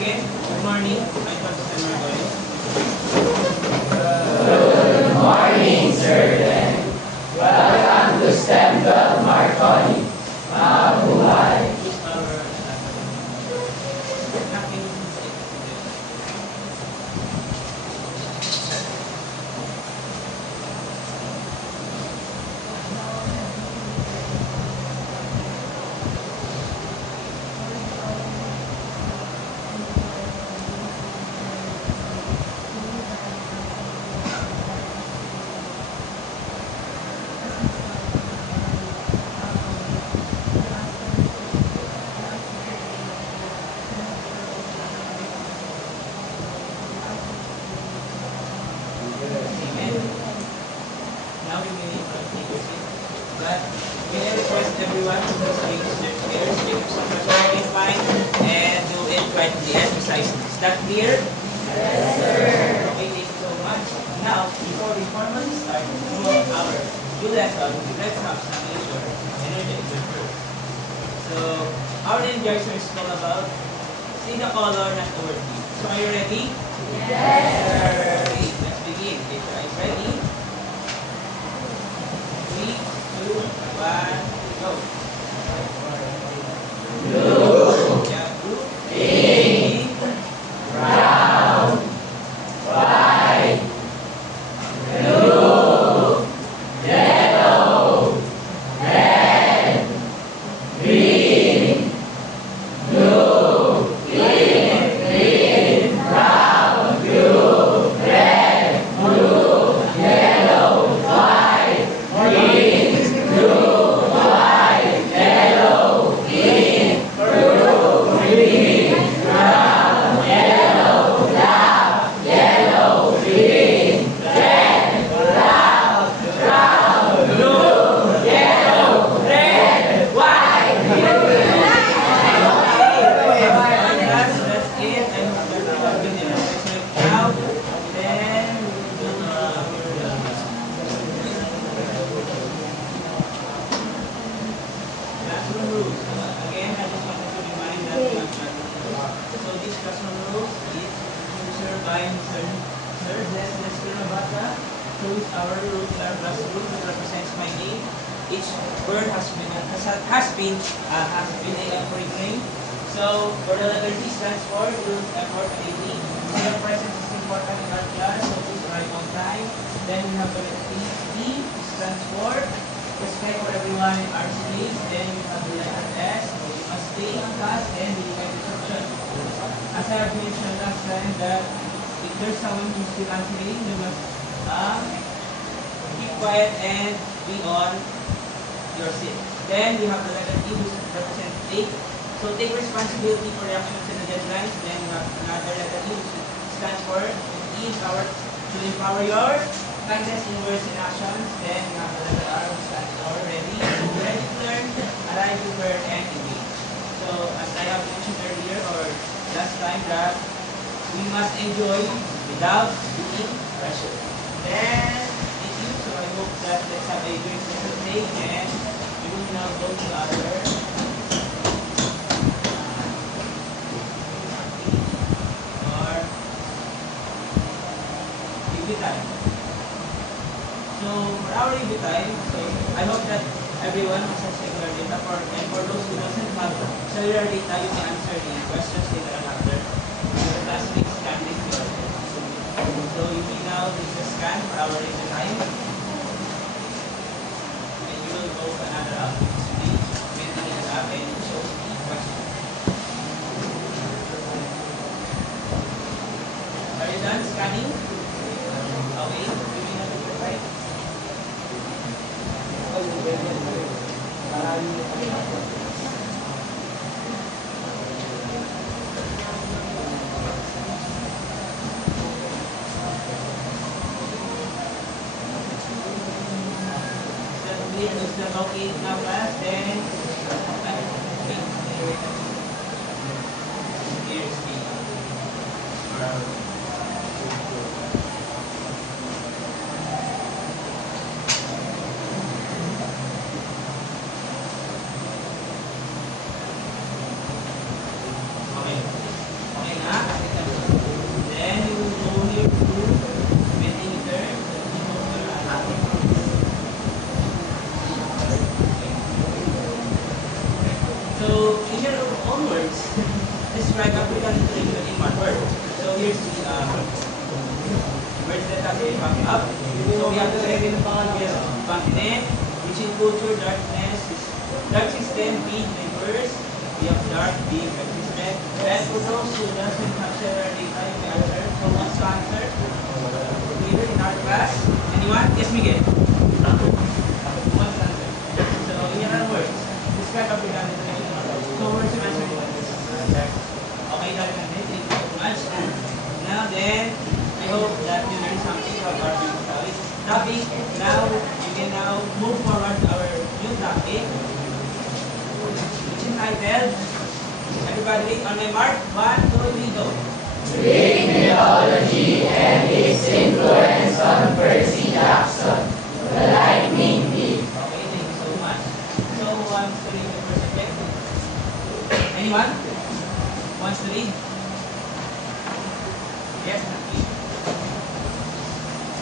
again. Good morning. I'm Pastor Margolis. Good morning, sir. Welcome to STEM 12 Marconi. Mabuhay. Who's our nothing. Amen. Now we may take your seat. But may I request everyone to please change their chairs, take some recording fine, and do it quietly exercise. Is that clear? Yes, sir. Okay, thank you so much. Now, before we formally start our new lesson, let's have some leisure energy first. So, our energizer is all about see the color, not the word. So, are you ready? Yes, sir. Okay, let's begin. Get your eyes ready. 3, 2, 1, go. Blue, Yeah, blue, pink, brown, white, blue, yellow, red, green, blue, green, brown, blue, red, blue, yellow, white, green, blue, white, yellow, green, blue, green, brown, yellow, black, yellow, green, red, black, brown, blue, yellow, red, white, That's it. And we're going to do the exercise now. Then we will do classroom rules. Again, I just wanted to remind that we have classroom rules. So this classroom rules is introduced by Mr. Lester Navata, who is our rule in our classroom that represents my name. Each word has been a curriculum. So for the letter D stands for use effort ability. So your presence is important in our class, so please arrive on time. Then we have the letter D stands for respect for everyone in our space. Then we have the letter S, you must stay in class and be kind instruction. As I have mentioned last time that if there's someone who's still answering, you must keep quiet and be on your seat. Then we have the letter E, which represents take. So take responsibility for reactions and the deadlines. Then we have another letter E, which stands for E is our to empower your kindness in words and actions. Then we have the letter R, which stands for ready to learn, arrive to learn, and engage. So as I have mentioned earlier or last time that we must enjoy without being pressured. Then thank you. So I hope that let's have a great session today, and we will now go to our or review time. So for our review time, so I hope that everyone has a cellular data and for those who doesn't have cellular data, you can answer the questions later on after the classmates scan this your. So you may now use the scan for our review time. And you will go to another app, the maintenance app, and it shows the questions. Are you done scanning? Okay, you may now verify. Is that okay now, class? Then, here's the Okay. Okay na? an integration in one word. So here's the words that have been bumped up. So we have the continent, which includes your darkness, dark system, big diverse. We have dark, big, system. And for those who doesn't have several data, you may answer. So wants to answer? Leader in our class. Anyone? Yes, Miguel. Who wants to answer? So in other words, describe a pyramid integration. So words to answer this. Okay, thank you so much. Now then, I hope that you learned something about our topic. Now, you can now move forward to our new topic, which is titled, everybody on my mark, 1, 2, 3, go. Greek mythology and its influence on Percy Jackson, the Lightning Thief. Okay, thank you so much. So, who wants to read the first subject? Anyone? Wants to read? Yes, please.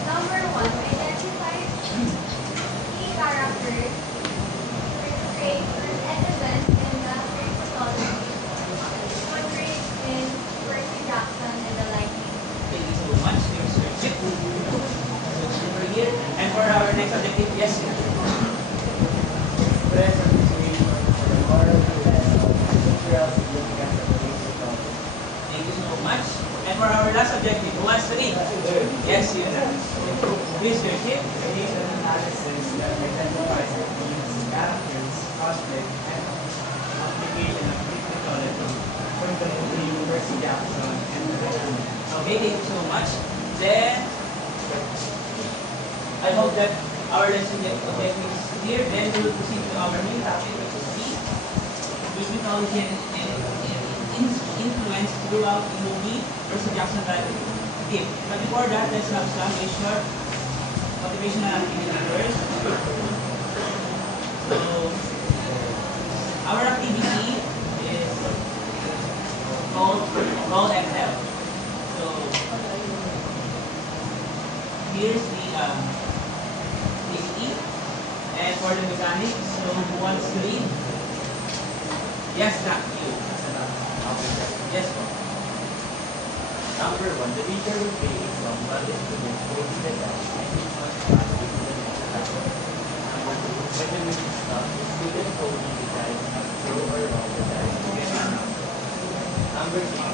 Number 1, identify key characters portrayed first evidence in the Greek mythology, portrayed in Percy Jackson and the Lightning. Thank you so much. Here's your chip. Switch over here. And for our next objective, yes. Express appreciation for the moral and cultural significance of the Greek mythology. Thank you so much. And for our last objective, who wants to read? Yes, you. Please, your chip. It is an analysis that identifies the themes, characters, conflict, and application of Greek mythology from the movie Percy Jackson and the Lightning. Okay, thank you so much. Then, I hope that our lesson objective is clear. Then we will proceed to our main topic, which is the Greek mythology and influence throughout the movie Percy Jackson Thief. But before that, let's have some short motivational activity first. So, our activity is called and help. So, here's the PCE. And for the mechanics, so who wants to read? Yes, not you. Yes, po. Number 1, the reader will play a song while the student holds the dice and each must pass it to the next level. Number 2, when the music stops, the student holding the dice must throw or roll the dice to get an number. Number 3,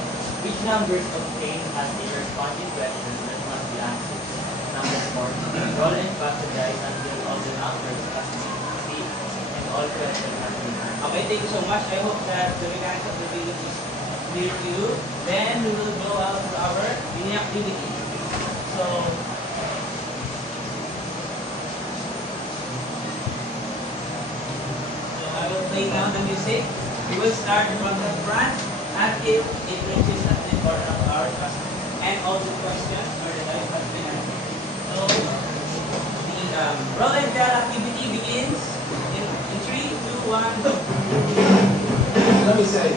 which numbers obtained has a corresponding question that must be answered. Number 4, roll and pass the dice until all the numbers have been seen and all questions have been answered. Okay, thank you so much. I hope that the mechanics of the video is clear to you. Then we will go out to our mini activity. So, I will play now the music. We will start from the front until it reaches at the corner of our class. And all the questions or the dice has been answered. So, the roll and tell activity begins in 3, 2, 1, go. Let me say.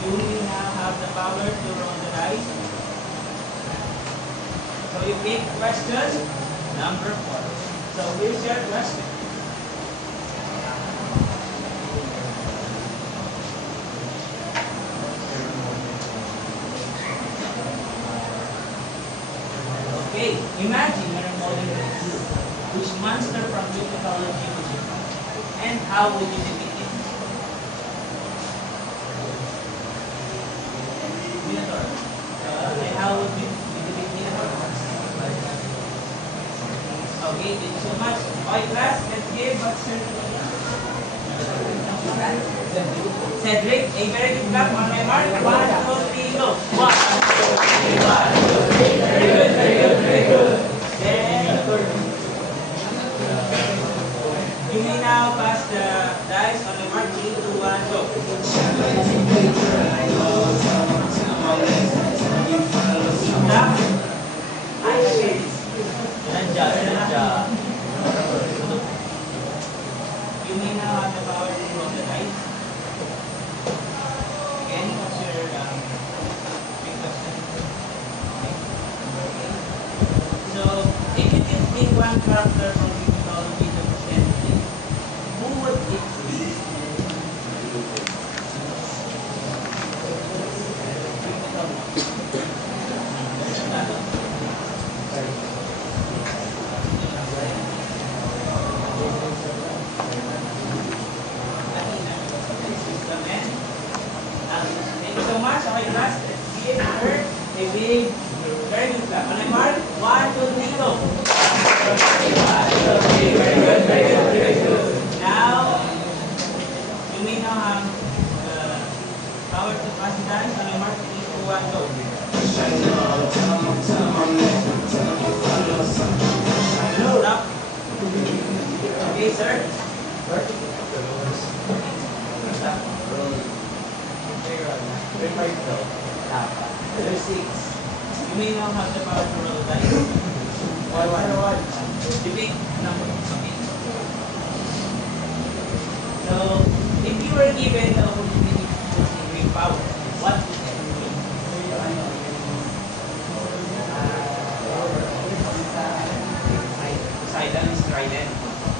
You will now have the power to roll the dice. So you pick question number 4. So here's your question. Okay, imagine you're modeling this. Which monster from Greek mythology would you find? And how would you defeat it? Minotaur. And how would you defeat Minotaur? Okay, thank you so much. Alright, class, let's give what's your Cedric, a very good clap on my mark. 1, 2, 3, go. 1, 2, 3, 1, 2, 3. Very good, very good, very good. Then, you may now pass the dice on the mark. 3, 2, 1, go. Stop. You may now have the power to roll the dice. Again, what's your one character from Greek mythology to present it, who would it be? Greek mythology. Athena. This is the man. Thank you so much. Okay, class. Let's give her a big, very good clap. On my mark, 1, 2, 3, go. Very good, very good, very good. Now, you may now have the power to pass the dance. On my mark, 3, 2, 1, go. Stop. Okay, sir. Stop. There's 6. You may now have the power to roll dice. One. You pick number. Okay. So, if you were given the opportunity to choose a Greek power, what would it be? Poseidon is trident.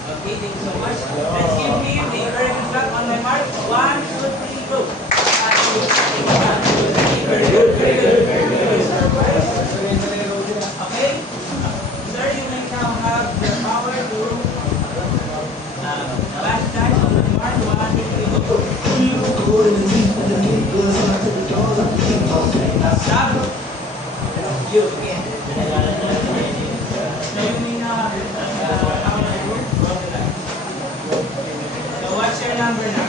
Okay, thank you so much. Let's give him a very good clap on my mark. 1, 2, 3, go. Very good, very good, very good. Okay? Sir, you may now have the power to last time on the mark. 1, 2, 3, go. Stop. You again. So you may now have the power to roll the dice. So what's your number now?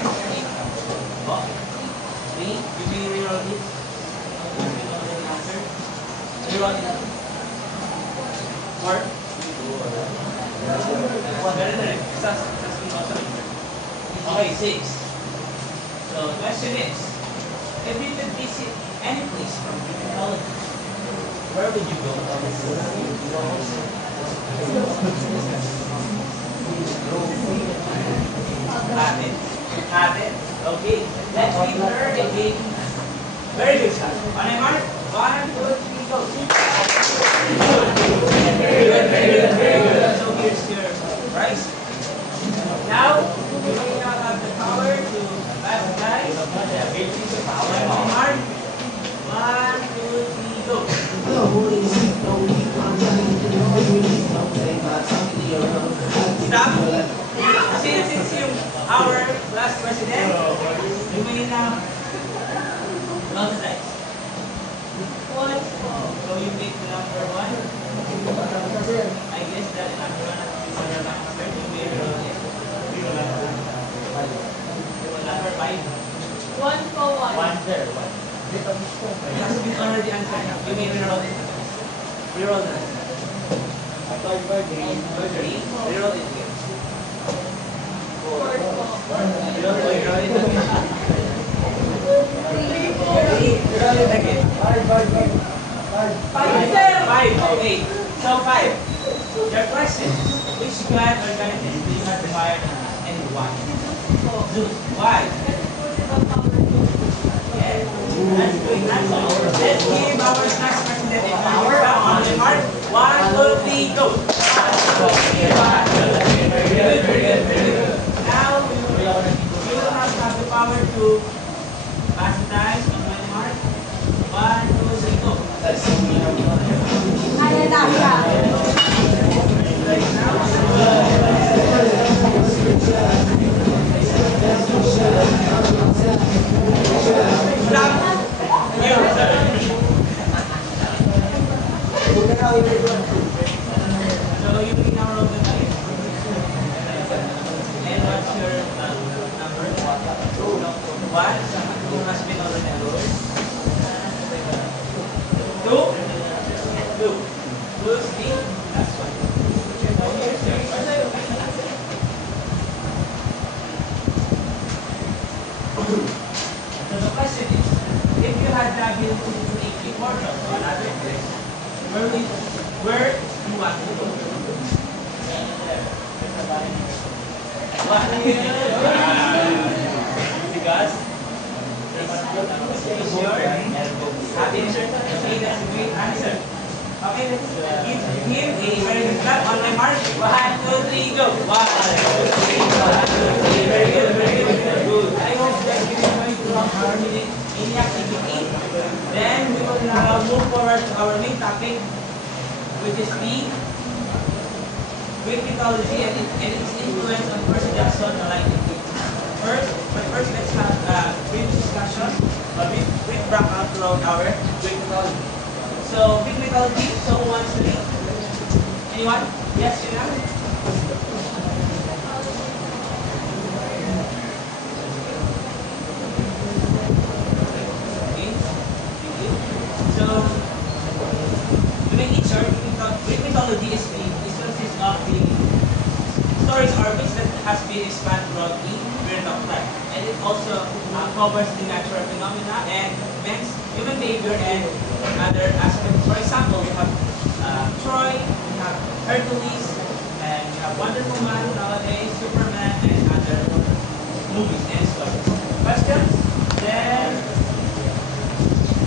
Oh. 3, you may reroll it. Reroll it. 4. Okay, 6. So, question is, if you could visit any place from Greek mythology, where would you go? Athens. Athens. Okay, let's give her a big, very good shot. On a mark, 1, 2, 3, go. Very good, very good, very good. So here's your prize. Now, you may now have the power to pass the dice. On my mark, 1, 2, 3, go. Stop. Since it's our last president, you may now roll the dice. 1. So you pick the number 1. I guess that number 1 is the number 2. You may roll it. Number 5. 1 for 1. 1 there, 1. It has been already answered. You may reroll it. Reroll the dice. 3. Reroll it again. 4. Reroll it again. 3. Reroll it again. 5. Okay. So 5. Your question: which god or goddess do you admire and why? Zeus. Why? Yeah. That's good. That's all. Let's give our next president a power on the mark. 1, 2, 3, go. Very good, very good, very good. Now you will have the power to pass the dice on my mark. 1, 2, 3, go. Stop. You, sir. So you may now roll the dice. And what's your number? 1. Who has been already rolled? 2. 2. 2, 3. That's 1. So here's your question. So the question is, if you had the ability to make a portal to another place, where do you want to go? What? Because it's your answer. Okay, that's a great answer. Okay, let's give him a very good clap on my mark. 1, 2, 3, go. 1, 2, 3, 1, 2, 3. Very good, very good, very good. I hope that you are going to launch our mini activity. Then we will now move forward to our main topic, which is the Greek mythology and its influence on Percy Jackson alike. But first, let's have a brief discussion, a brief background throughout our Greek mythology. So, Greek mythology, so who wants to read? Anyone? Yes, Shina? Okay, thank you. So, to make it short, Greek mythology is consists of the stories or myths that has been expanded throughout the period of time. And it also covers the natural phenomena and events, human behavior, and other aspects. For example, we have Troy, we have Hercules, and we have Wonder Woman nowadays, Superman, and other movies and stories. Questions? Then,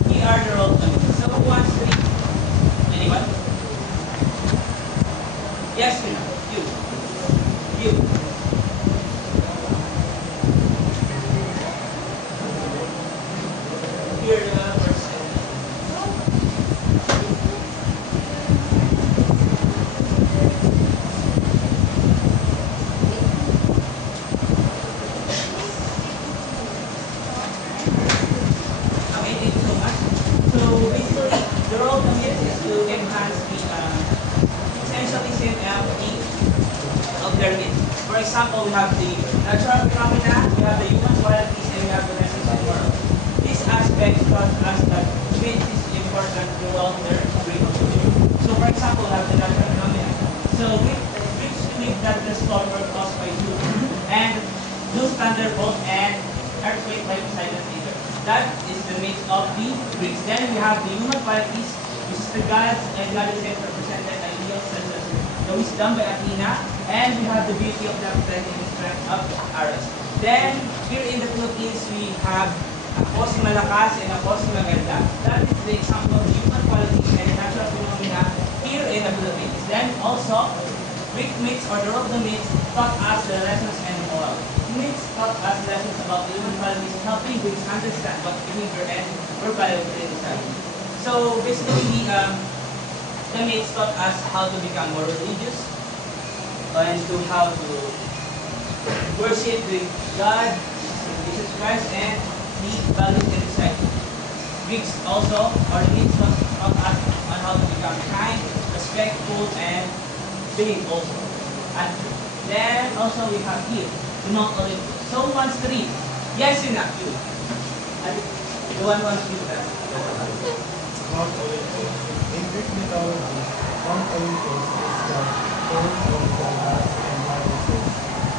here are the roles. So who wants to read? Anyone? Yes, Rina. You. You. You're the person. Okay, thank you so much. So basically, the role of the myth is to enhance the essentialism of their myth. For example, we have the natural phenomena, we have the human qualities, and we have the lessons of the world. This aspect taught us that myth is important throughout their Greek culture. So for example, we have the natural phenomena. So Greeks believe that the storm were caused by Zeus, and Zeus thunderbolt and earthquake by Poseidon either. That is the myth of the Greeks. Then we have the human qualities, which is the gods and goddesses represented ideals such as the wisdom by Athena, and we have the beauty of the and the strength of Ares. Then, here in the Philippines, we have ako si malakas and ako si maganda. That is the example of human qualities and natural phenomena here in the Philippines. Then also, Greek myths or the role of the myths taught us the lessons and moral. Myths taught us lessons about the human qualities, helping Greeks understand what behavior and were valued in society. So basically, the myths taught us how to become more religious and to how to worship the God, Jesus Christ, and the values in society. Greeks also, or the myths taught us on how to become kind, respectful, and behave also. And then also we have here, the Mount Olympus. So who wants to read? Yes, you know, you. The one who wants to read that. Mount Olympus. In Greek mythology, Mount Olympus is the home of the gods and goddesses.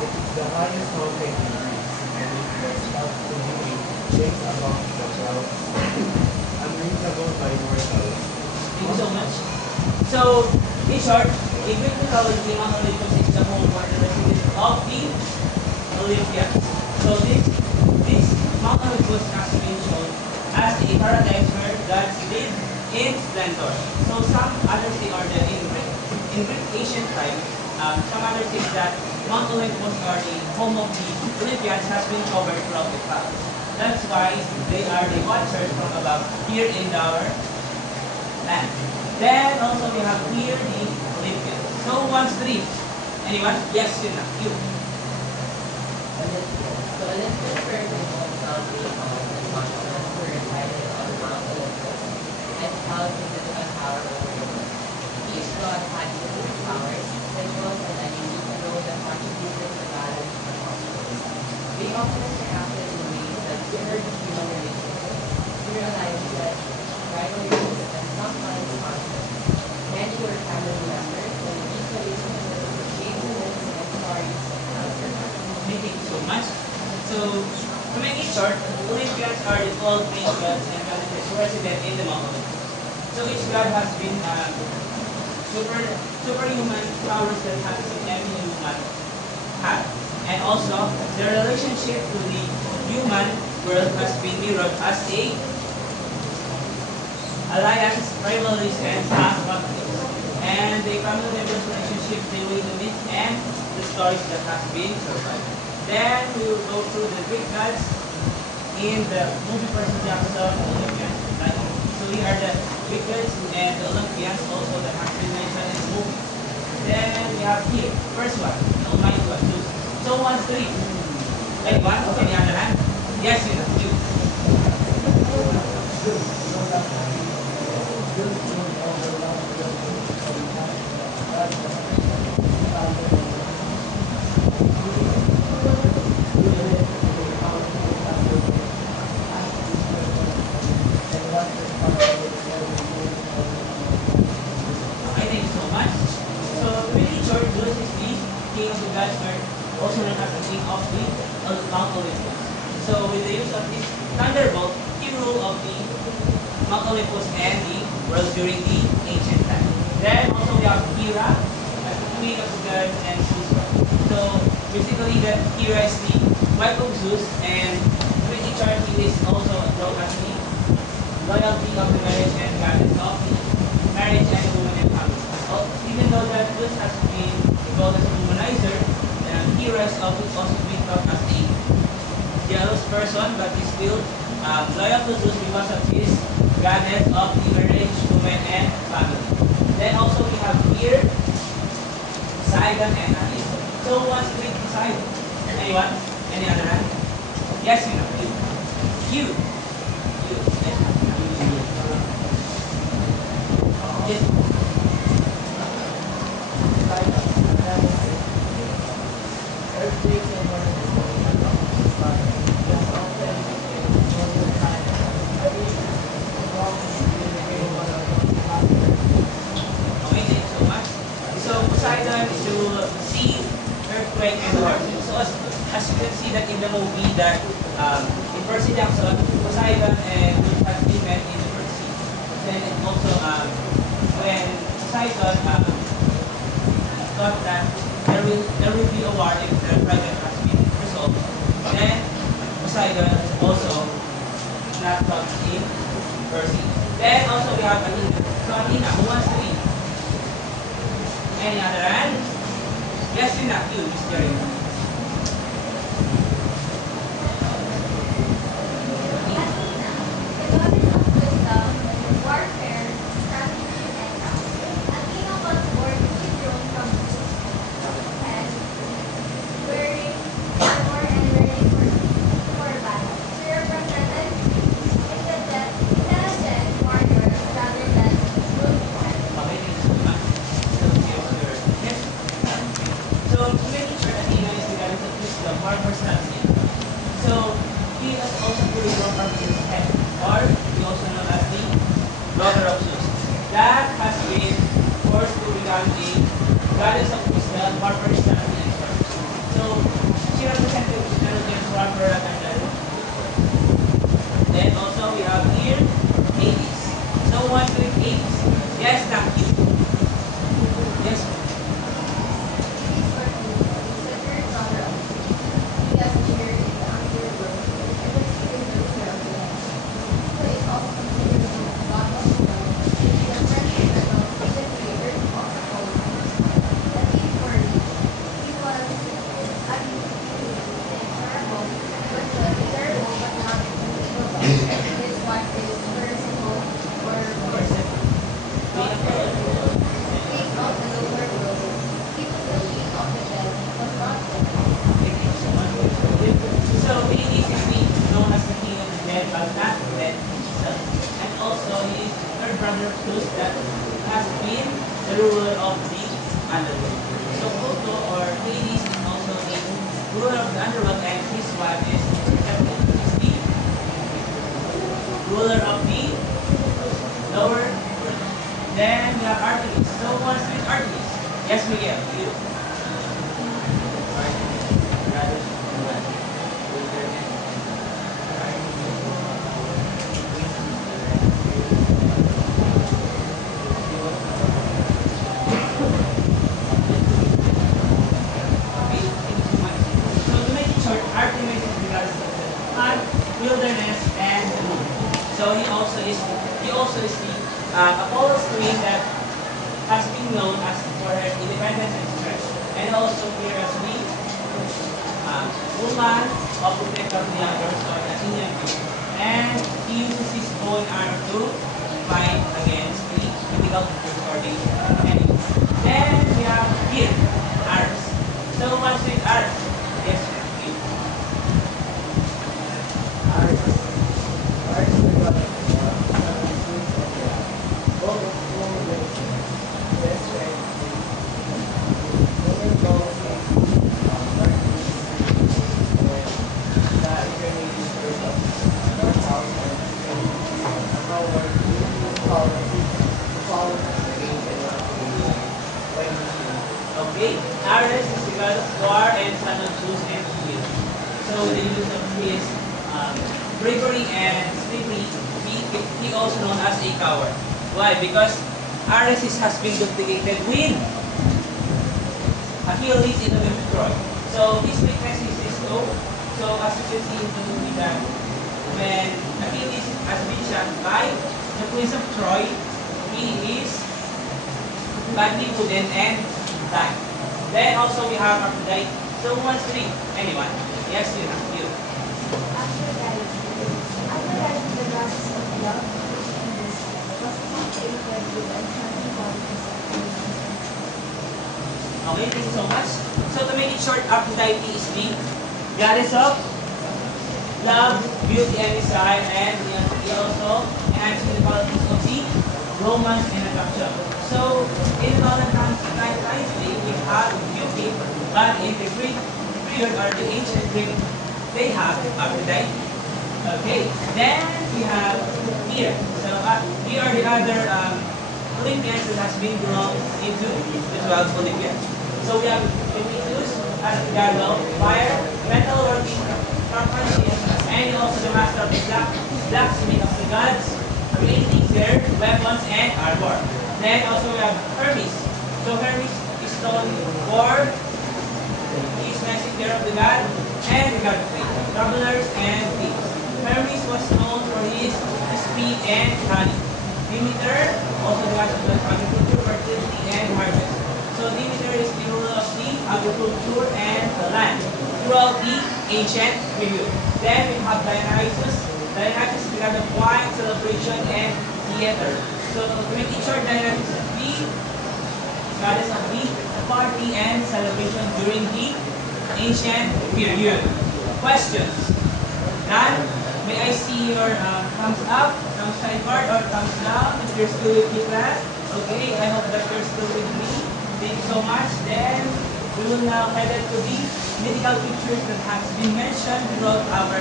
It is the highest mountain in Greece, and it was thought to be a place among the clouds, unreachable by mortals. Thank you so much. So, in short, in Greek mythology, Mount Olympus is the home or the residence of the Olympians. So this Mount Olympus has been shown as a paradise where gods live in splendor. So some others say or that in Greek ancient time, some others say that Mount Olympus or the home of the Olympians has been covered throughout the clouds. That's why they are the watchers from above here in our land. Then also we have here the Olympians. So who wants to read? Anyone? Yes, you. So Olympus pyramid was founded on the continent were resided on Mount Olympus and held in the power over the world. Each god had distinct powers, rituals, and a unique role that contributed to balance and prosperity. They often interacted in ways that mirrored human relationships, realizing that rivalries and sometimes conflicts. Many were family members, and these relationships shaped the myths and stories of survival. Thank you so much. So, to make it short, Olympians are the 12 main gods and goddesses who resident in the Mount Olympus. So each god has been superhuman powers that has every human have. And also, their relationship to the human world has been mirrored alliance, rivalries, and past conflicts. And the family members' relationship, the way the myths and the stories that has been survived. Then we will go through the Greek gods in the movie Percy Jackson, Olympians. Like, so here are the Greek gods and the Olympians also that has been mentioned in the movie. Then we have here, first one, the Almighty One, Zeus. So one's three. Anyone? Any other hand? Yes, you know, you. Okay, thank you so much. So, really short, Zeus is the king of the gods, or also known as the king of the Mount Olympus. So, with the use of this thunderbolt, he ruled of the Mount Olympus and the world during the ancient time. Then also we have Hera, as the queen of the gods and Zeus' wife. So, basically, that Hera is the wife of Zeus, and pretty chart he is also known as the loyalty of the marriage and goddess of the marriage and woman and family. So, even though that Zeus has been called as a womanizer, Hera is also been thought as a jealous person, but is still loyal to Zeus because of his goddess of the marriage, woman, and family. Then also we have here Poseidon and Achilles. So what's with Poseidon? Anyone? Any other hand? Yes, you know, you. You. You. Yes. Yes. Okay, thank you so much. So Poseidon is the ruler of the sea, earthquake, and water. So as you can see that in the movie that in Percy Jackson, Poseidon and Zeus have been met in the first sea. Then also when Poseidon thought that there will be a war if the problem has been resolved, then Poseidon also not thought in Percy. Then also we have Athena. So Athena, who wants to eat? Any other hand? Yes, you not you, Miss Jerry. Athena, the goddess of wisdom, warfare, strategy, and craft. Athena was born to the throne from Zeus' head, wearing armor and ready for battle. She represented intelligent warriors rather than brute force. Okay, thank you so much. So, yes. So, to make it sure Athena is the goddess of wisdom, warfare, strategy. So, he is also fully grown from his head, or we also know as the daughter of Zeus. That has been forced to become a goddess of wisdom, warfare, strategy, and strength. So, she represented intelligence, warfare, and then also we have here Hades. So one with Hades. Yes, thank you. Yes. Hades or Pluto is the third daughter of Zeus. He has appeared in the underworld and was given the ruler of the dead. Pluto is also considered the god of the world and is the friend of the creator of the whole world. The thief or rich. He was inexorable, but terrible but not evil god. His wife is Persephone or Persephone. King of the lower world. He was the king of the dead, but not the living. Thank you so much. So Hades is known as the king of the dead, but not the dead himself. And also he is the third brother of Zeus that has been the ruler of the underworld. So Pluto or Hades is also the ruler of the underworld, and his wife is Persephone, is the ruler of the lower world. Then we have Artemis. So what's with Artemis? Yes, Miguel, you. Okay, thank you so much. So to make it short, Artemis is the goddess of the land, wilderness, and the moon. So he also is the Apollo's queen that has been known as for her independence and strength. And also here as we, woman of protector of the others, or Athenian king. And he uses his bow and arrow to fight against the mythical creatures or the enemy. Then we have here, Ares. So what's with Ares? Yes, here. Okay, Ares is the god of war and son of Zeus and Helios. So the use of his bravery and bravery, he also known as a coward. Why? Because Ares has been duplicated with Achilles in the movie Troy. So his weakness is his toe. So as you can see in the movie that when Achilles has been shot by the Prince of Troy, he is badly wounded and died. Then also we have Aphrodite. So who wants to read? Anyone? Yes, you have. You. Aphrodite. Aphrodite, the goddess of love, peace, and wisdom, was associated with enchanting qualities of romance and truth. Okay, thank you so much. So to make it short, Aphrodite is the goddess of love, beauty, and desire, and he also enhances the qualities of the romance and attraction. So in modern times, we have beauty, but in the Greek period or the ancient Greek, they have Aphrodite. Okay, then we have here. So here are the other Olympians that has been drawn into the 12 Olympians. So we have Prometheus as the god of fire, metalworking, carpentry, and also the master of the blacksmith of the gods, creating their weapons and armor. Then also we have Hermes. So Hermes is known for his messenger of the god and the god of faith, travelers and thieves. Hermes was known for his speed and cunning. Demeter, also the god of the agriculture, fertility, and harvest. So Demeter is the ruler of the agriculture and the land throughout the ancient period. Then we have Dionysus. Dionysus is the god of wine, celebration, and theater. So to make it short, Dionysus is the goddess of the party and celebration during the ancient period. Questions? None? May I see your thumbs up, thumbs sideward, or thumbs down if you're still with me, class? Okay, I hope that you're still with me. Thank you so much. Then we will now head to the mythical creatures that has been mentioned throughout our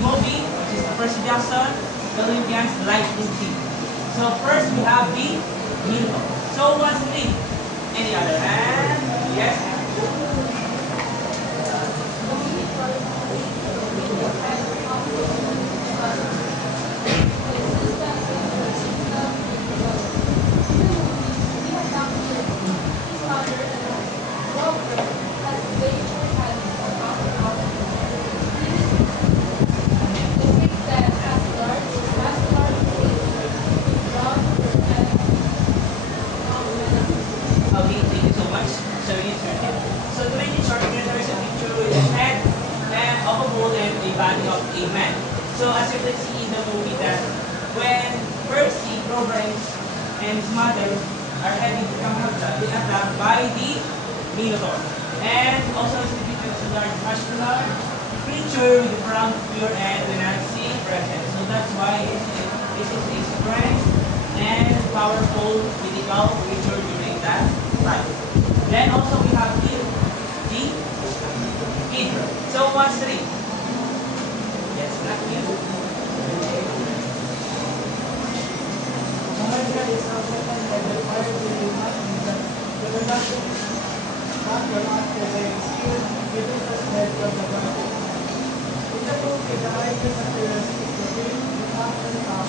movie, which is the Percy Jackson, the Olympians, Lightning King. So first we have the Minotaur. So what's the name? Any other? And yes? Okay, thank you so much. So we need to repeat. So to make it short, there is a picture with a head of a bull and a body of a man. So as you can see in the movie that when Percy, Providence, and his mother are heading to Kamchatka, they are attacked by the Minotaur. And also as depicted as a large muscular creature with a brown fur and the Nazi present. So that's why this is a strength and powerful mythical creature during that time. Then also we have here the Hydra. So what's three? Yes, not you. Hydra is also identified with the reduction factor after the skill Medusa's head from the body. In the movie, the Hydra's appearance is the green after the top,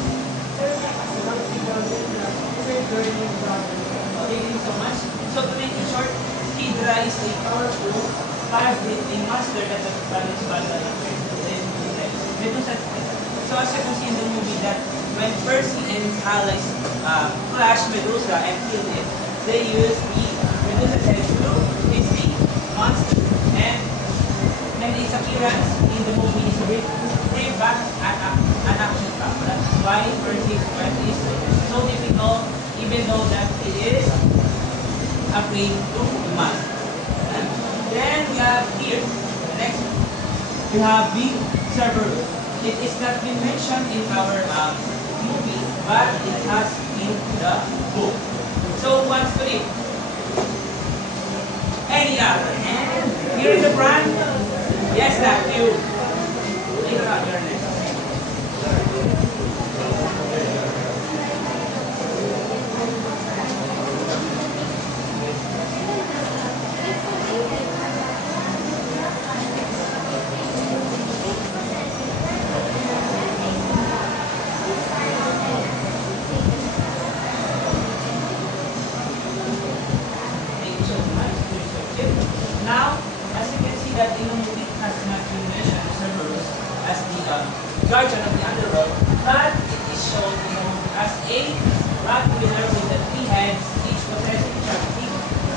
serving as a optical Hydra, even during the battle. Okay, thank you so much. So to make it short, Hydra is a powerful fire-breathing monster that has balanced by the Medusa's head. So as you can see in the movie that when Percy and his allies clashed Medusa and killed it, they used the Medusa's head to his the monster. And its appearance in the movie is bring back an action film. That's why Percy's quest is so difficult, even though that it is afraid to the monster. Then we have here, the next one. We have the Cerberus. It is not been mentioned in our movie, but it has in the book. So who wants to read? Any other? And here in the front. Yes, that you. Later on, your next. Thank you so much. Now, as you can see that in the movie it has not been mentioned Cerberus as the guardian of the underworld, but it is shown as a rat killer with the three heads, each possessing Shakti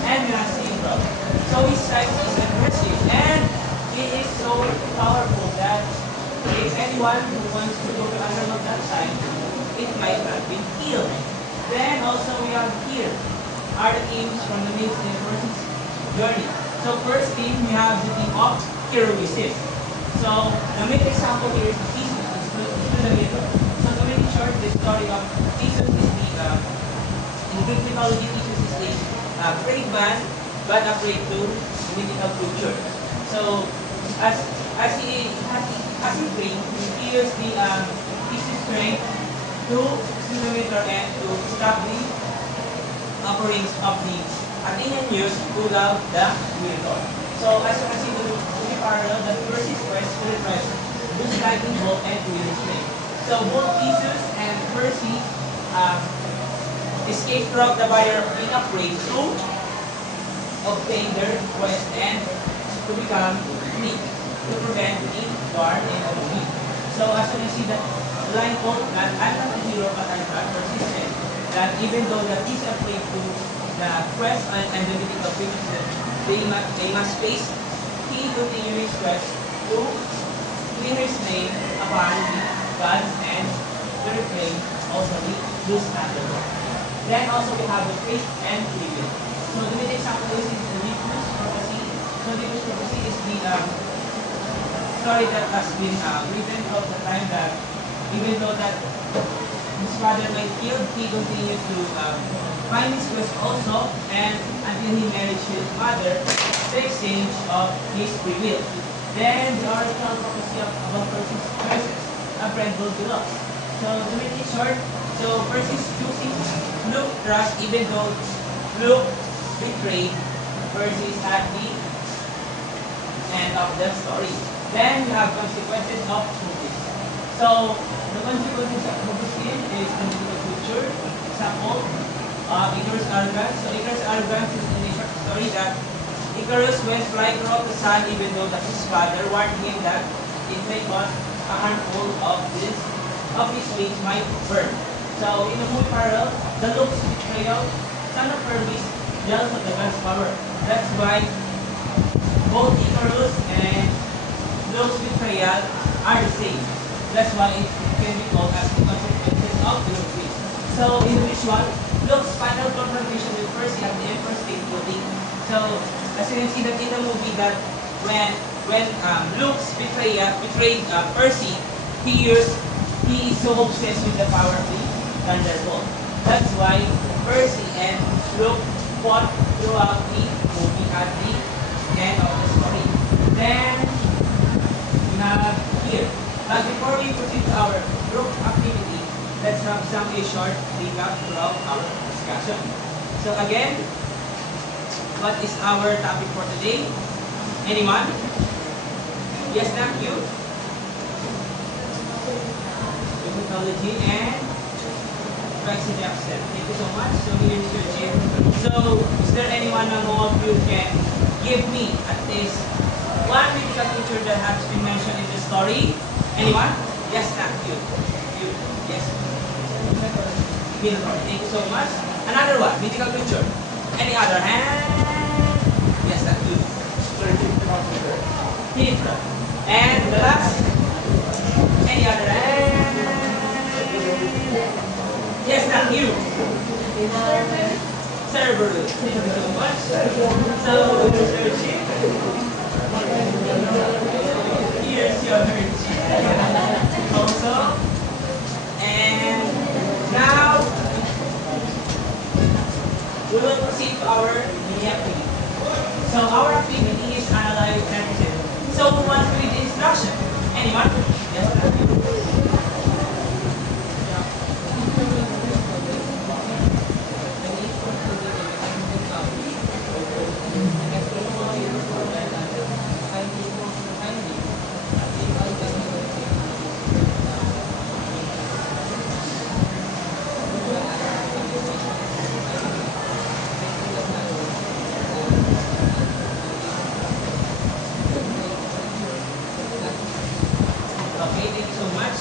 and Nasi Rob. So his size is aggressive and he is so powerful that if anyone who wants to go to underworld that time, it might not be killed. Then also we have here are the teams from the myths in Percy's journey. So first team, we have the team of heroism. So the main example here is Theseus, is the middle. So to make it short, the story of Theseus is the, in Greek mythology, Theseus is a brave man, but afraid to mythical creature. So as he trained, he used the Theseus strength to swim and to stop the offerings of the Athenian youth who love the Minotaur. So as you can see, to be parallel, the Percy's quest to repress Zeus lightning bolt and Wheeler's flame. So both Theseus and Percy escaped from the buyer of being afraid to obtain their quest and to become free to prevent the war in the movie. So as you can see, that line quote that I'm not a hero but I'm not persistent, that even though that he's afraid to the quest and the mythical creatures that they must face, he continues his quest to clear his name upon the gods and to refrain also the loose underworld. Then also we have the faith and reveal. So the main example is the Oedipus prophecy. So the Oedipus prophecy is the story that has been written of the time that even though that his father might killed, he continued to find his quest also, and until he married his mother, the exchange of his free will. Then the oracle prophecy about Percy's choices, a friend will be lost. So to make it short, so Percy's choosing Luke trust even though Luke betrayed Percy at the end of the story. Then we have consequences of Hubris. So the consequences of Hubris is the mythical future. Example, Icarus' arrogance. So Icarus' arrogance is in the short story that Icarus went flying throughout the sun even though that his father warned him that it may cause a handful of his wings might burn. So in the movie parallel, the Luke's betrayal, son of Hermes, jealous of the god's power. That's why both Icarus and Luke's betrayal are the same. That's why it can be called as the consequences of the Luke. So in the visual, Luke's final confrontation with Percy at the Emperor's State Building. So as you can see that in the movie that when Luke's betrayed Percy, he is so obsessed with the power of the Thunderbolt. That's why Percy and Luke fought throughout the movie at the end of the story. Then we have here. But before we proceed to our group activity, let's have a short recap throughout our discussion. So again, what is our topic for today? Anyone? Yes, thank you. Mythology and Percy Jackson. Thank you so much. So we research it. So is there anyone among you can give me at least one mythical creature that has been mentioned in the story? Anyone? Yes, thank you. You. Yes. Beautiful. Thank you so much. Another one, mythical creature. Any other hand? Yes, that's good. Peter. And the last? Any other hand? Yes, not you. Cerberus. Thank you so much. So, searching. Here's your cheat. Also. And now, we will proceed to our mini activity. So our activity is analyze 10%. So who wants to read the instruction? Anyone? Yes, okay, thank you so much.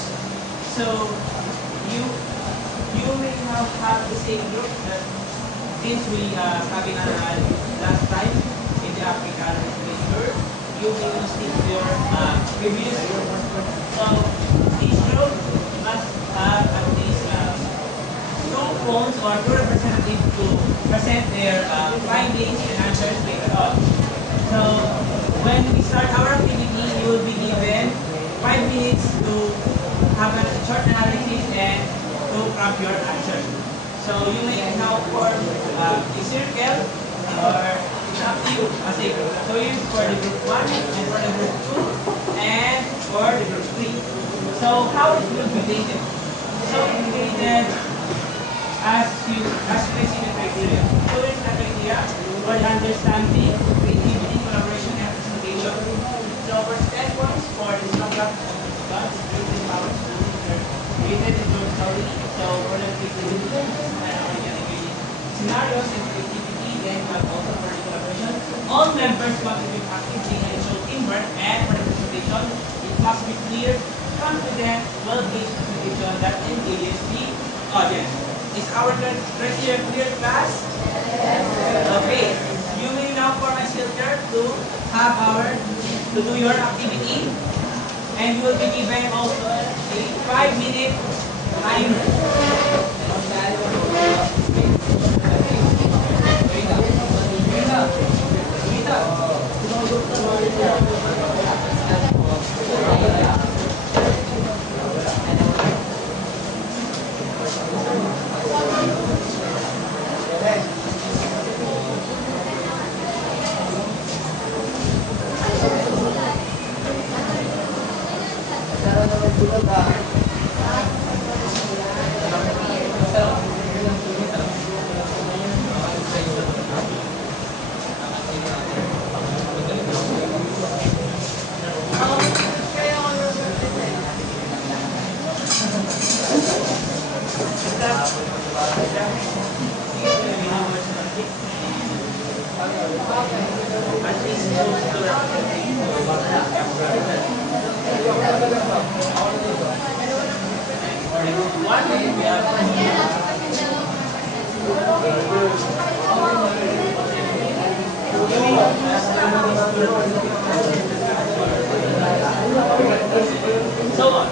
So you you may have the same group that since we having last time in the African literature, you will stick to your previous group. So each group must have at least two phones or two representatives to present their findings and answers later on. So when we start our activity, you will be given 5 minutes to have a short analysis and to craft your answer. So you may now form a circle or it's up to you as a group. So it's for the group 1 and for the group 2 and for the group 3. So how it will be rated? So it will be rated as you can see the criteria. So it's the criteria for the understanding, creativity, collaboration, and presentation. So for 10 points for the subject guns, creative powers, created in your story. So for the creativity and organic scenarios and creativity, then also for the collaboration. All members contribute actively and show teamwork, and for the presentation, it must be clear, confident, well-based presentation that engages the audience. Is our criteria clear, class? Okay. You will now form a circle to have to do your activity, and you will be given also a 5-minute timer. So on.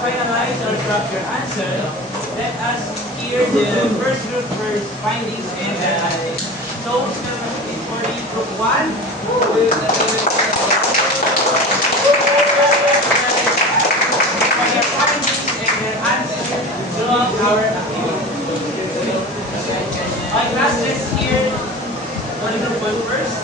finalize or drop your answer, let us hear the first group first findings and analysis. So, for the group 1, for their findings and their answers throughout our activity. Okay, class, let's hear for the group 1 first.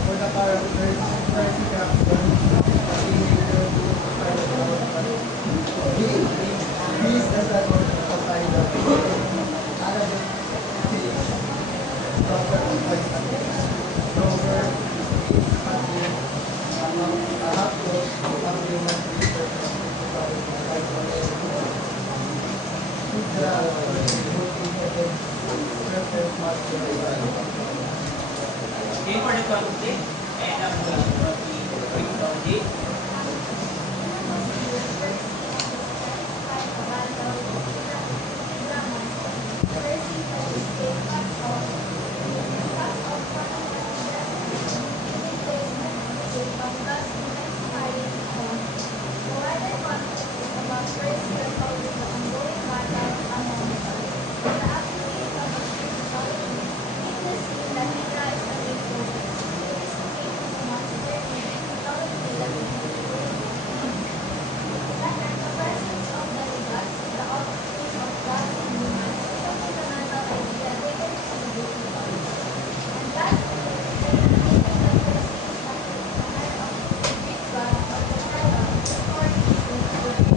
For the characters, Percy Jackson, a teenager who decided to he is the son of Poseidon. Annabeth Chase, daughter of Poseidon. Rover is Catherine, a half-dog, half-human creature from Hydra, looking heaven, serpent master. Okay, for the conflict and the mythology.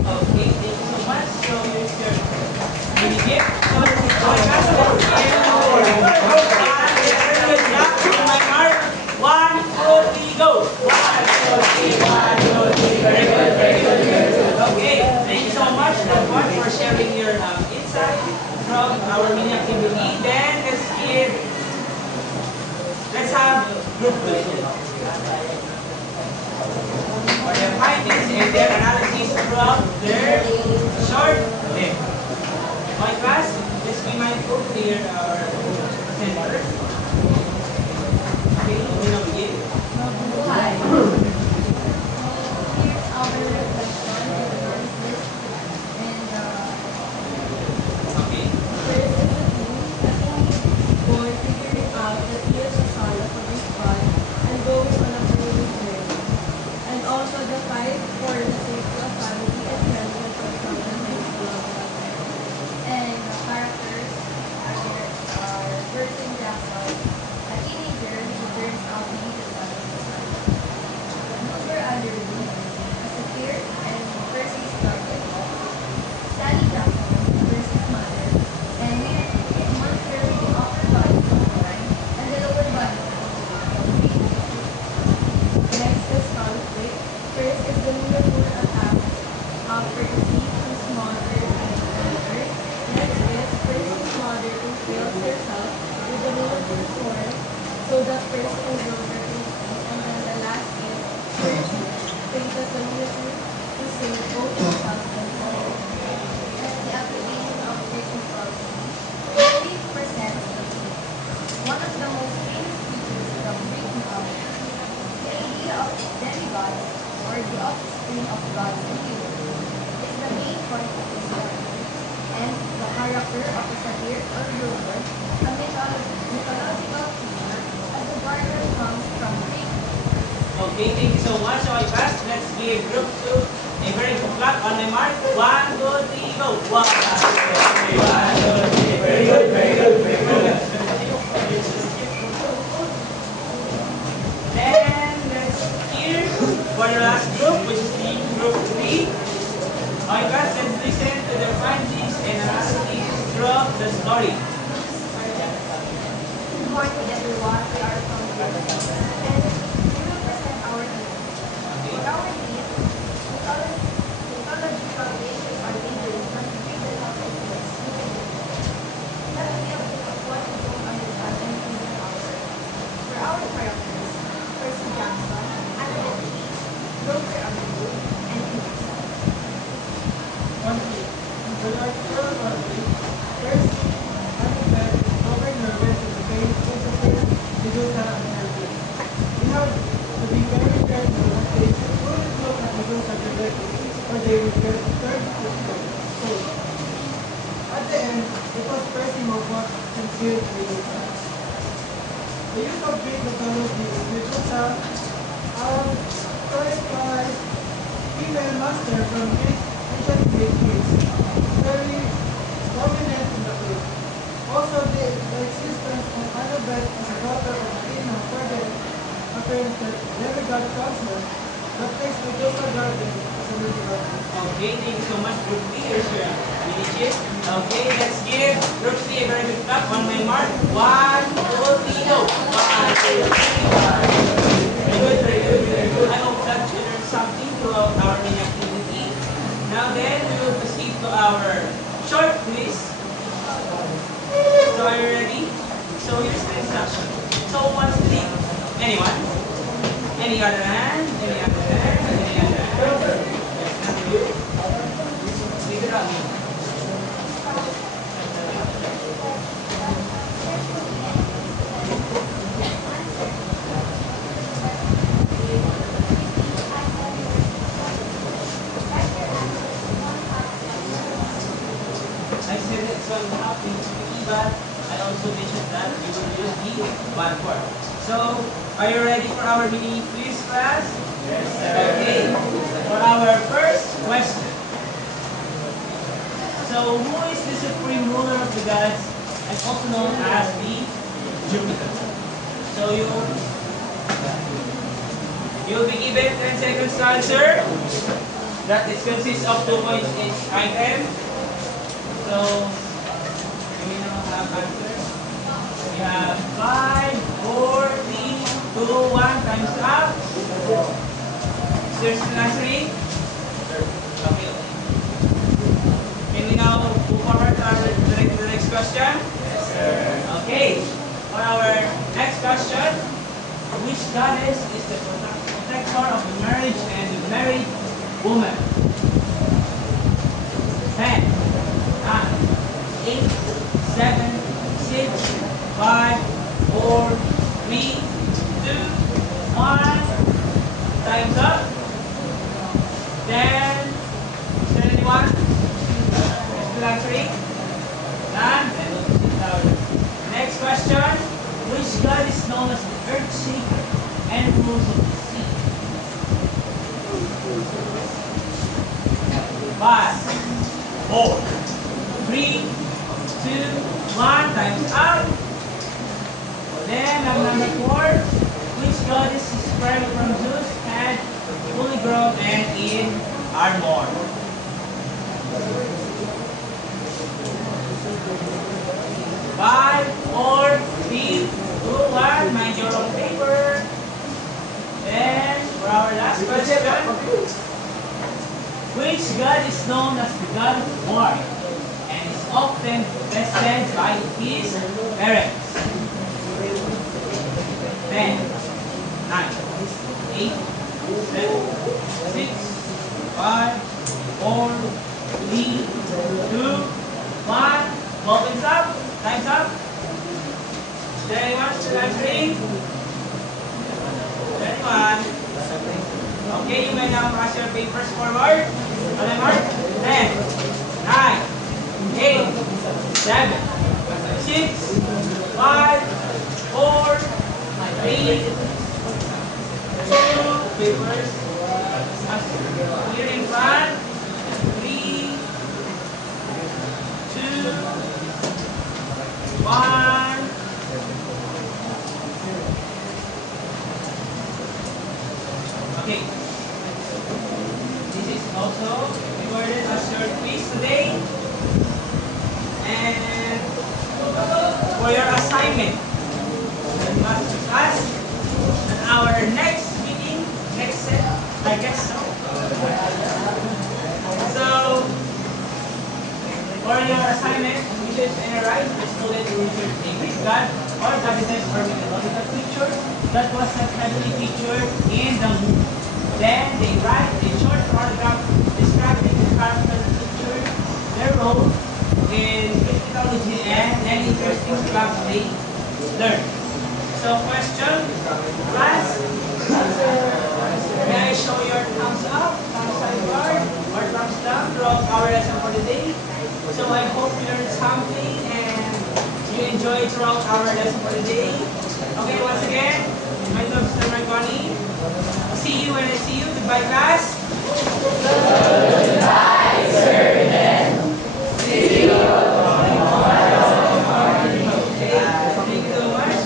Okay, thank you so much. So here's your mini gift. So my class, let's hear on my mark. 1, 2, 3, go. 1, 2, 3, 1, 2, 3. Very good, very good, very good. Okay, thank you so much, everyone, for sharing your insight from our mini activity. Then let's have group questions. For their findings and their analysis throughout their short list. My class, let's be mindful to hear our presenter. Okay, we now begin. Hi. Here's our reflection on this and Okay. first is the boy figuring out that he is a son of a big god and goes on a cruising journey. And also the fight for the safety of family and friends and fulfillment of love. And the characters are Percy Jackson, a teenager who turns out to be the son of the sun. Wilbur Underwood, a satyr and Percy's daughter. Sally Jackson, Percy's mother, and monster with the upper body of the line and the lower body of the green. Next is conflict. First is the Liverpool attack of Percy, whose mother is murdered. Next is Percy's mother who kills herself with the Liverpool sword so that Percy and Wilbur can flee. And then the last is Percy faces the Liverpool to save both himself and Wilbur. And the application of Greek mythology really presents one of the most famous features from Greek mythology. The idea of demigods, or the offspring of gods and heroes, is the main point of the story. And the character of the satyr or Wilbur, a mythological figure, as the garden comes from Greek. Okay, thank you so much. So my class, let's give group 2 a very good clap on my mark. 1, 2, 3, go. 1, 2, 3, 1, 2, 3. Very good, very good, very good. Then let's hear for the last group, which is the group 3. My class, let's listen to their findings and analysis throughout the story. Good morning, everyone. We are from Philippines, and we will present our team. For our team, mythological creatures are dangerous but great and helpful to us. That we have been a point to understand and to our conflict. The natural conflict. First, Annabeth is over nervous to face Medusa and her group. We have to be very careful that they wouldn't look at Medusa directly, or they would get turned to stone. At the end, it was Percy who fought and killed Medusa. The use of Greek mythology is Medusa, personified female master from Greek ancient Greek myths, very prominent in the play. Also, the existence of Annabeth as a daughter of Athena further affirms that demigod concept that takes Medusa garden as a demigod. Okay, thank you so much, Group B. Here's your mini chip. Okay, let's give Group C a very good clap on my mark. 1, 2, 3, go. 1, 2, 3, 1. Very good, very good, very good. I hope that you learned something throughout our mini activity. Now then, we will proceed to our short quiz. So are you ready? So here's the instruction. So who wants to lead? Anyone? Any other hand? Any other hand? Any other hand? Leave it up. I said that so happening to be, but I also mentioned that we will use the one word. So, are you ready for our mini quiz class? Yes, sir. Okay. For our first question. So, who is the supreme ruler of the gods and also known as the Jupiter? So, you'll be given 10 seconds to answer. That it consists of 2 points each item. So, we now have answers. We have 5, 4, 3, 2, 1, time's up. There's an answering. Okay. Can we now move forward to the next question? Yes, sir. Okay. For our next question, which goddess is the protector of the marriage and the married woman? 10, 9, 8, 7, 6, 5, 4, 3, 2, 1. Time's up. Then, is there anyone? Still answering? None? Then we'll proceed to our next question. Which god is known as the earth shaker and rules of the sea? 5, 4, 3, 2, 1. Time's up. Then, number 4. Which goddess is sprang from Zeus and fully grown and in armor? 5, 4, 3, 2, 1. Mind your own paper. Then, for our last question, which god is known as the god of war and is often bested by his parents? 10, 9, 8, 7, 6, 5, 4, 3, 2, 1. Opens up. Time's up. Is there anyone still answering? Is there anyone? Okay, you may now pass your papers forward. On my mark. 10, 9, 8, 7, 6, 5, 4, 3, 2, papers. Here in front. 3, 2, 1. Okay. This is also recorded as your quiz today. And for your assignment, you must discuss at our next meeting, next set, I guess so. So, for your assignment, you should write the student who researched a Greek god or goddess or mythological creature that was not heavily featured in the movie. Then they write a short paragraph describing the character features growth in technology and any interesting stuff they learn. So question, class, may I show your thumbs up, thumbs sidebar, or thumbs down throughout our lesson for the day? So I hope you learned something and you enjoyed throughout our lesson for the day. Okay, once again, my name is Mr. Marconi. See you when I see you. Goodbye, class. Goodbye, sir. See you tomorrow morning. Okay, thank you so much.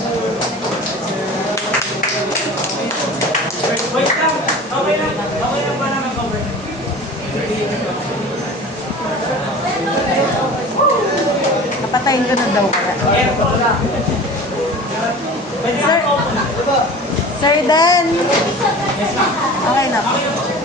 Wait lang. Okay lang ba na mag-over? Napatayin ko na daw kaya. Ayan po na. Pwede Sir. ako po na. Sir Dan! Yes, ma'am. Okay na. Okay po.